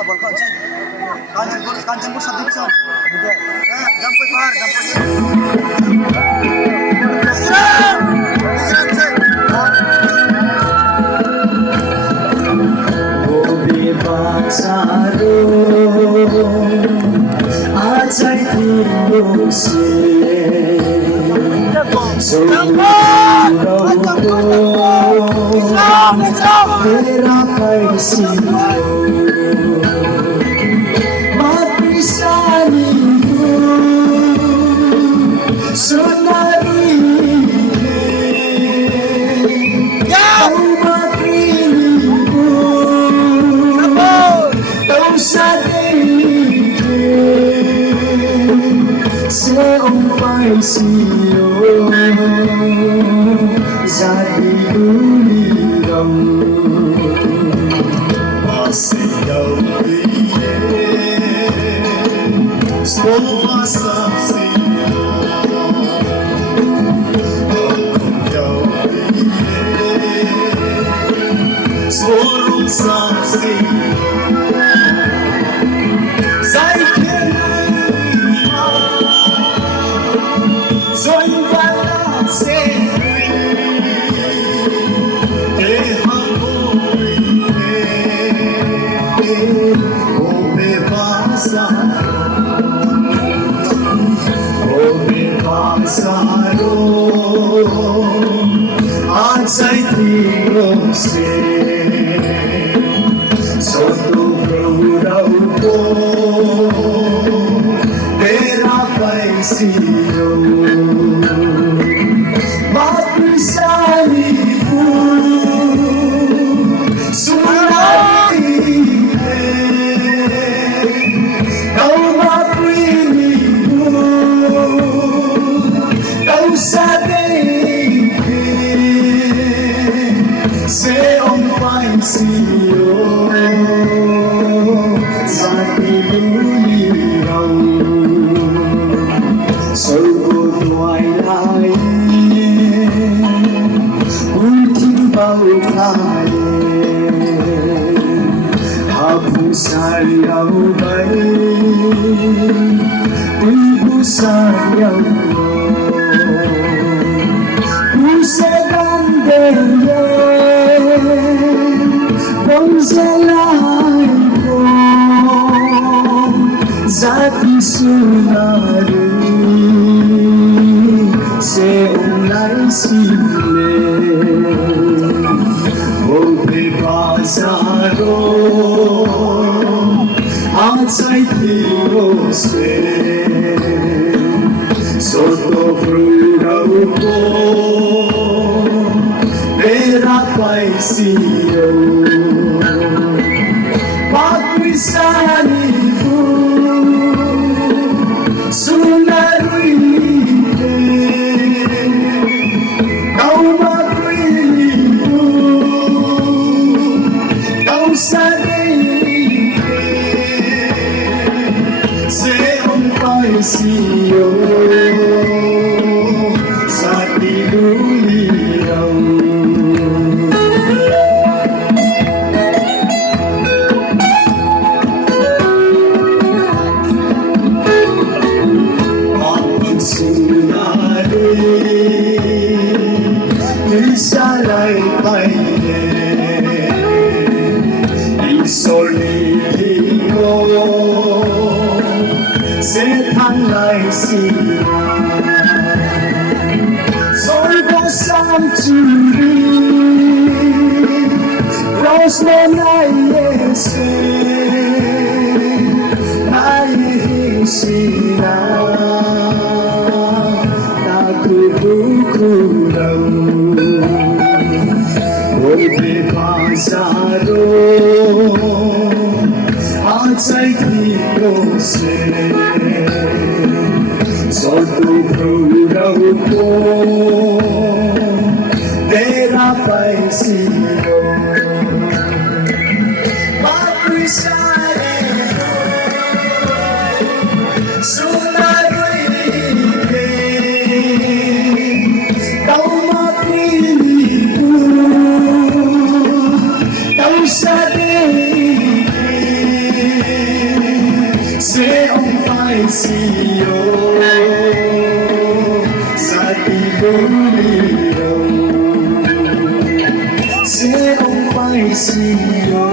sa balkon si. Kanchanpur subdivision. Jampoi Pahar, Jampoi. Saro ajai tiru se tera paisi mapisani sonari siyo jadi duliram masih jauh dia semua saksinya aku jauh dia seorang saksi Ajai tiru se sotu berurau ko tera paisiyo mapisani sunai kau mapini kau sadai siyo sati lulirau sorgo tuai lai unting bau kai hapu sariau bai ibu sariau usegan deye Bangsalai ko zati sunari se ulai sile Obe bazaro ajai tiru se soto berurau ko tera paisiyo Mapisani sunarui kau mapili kau sadai se paisiyo sati lulirau Salai paine il solito se tanai si solgo samturi rosno naise naisina nakubukurau Obe bazaro ajai tiru se sotu berurau ko tera paisiyo mapisani sunarui kau mapili sadai siyo sa tibuliro. Serong pai siyo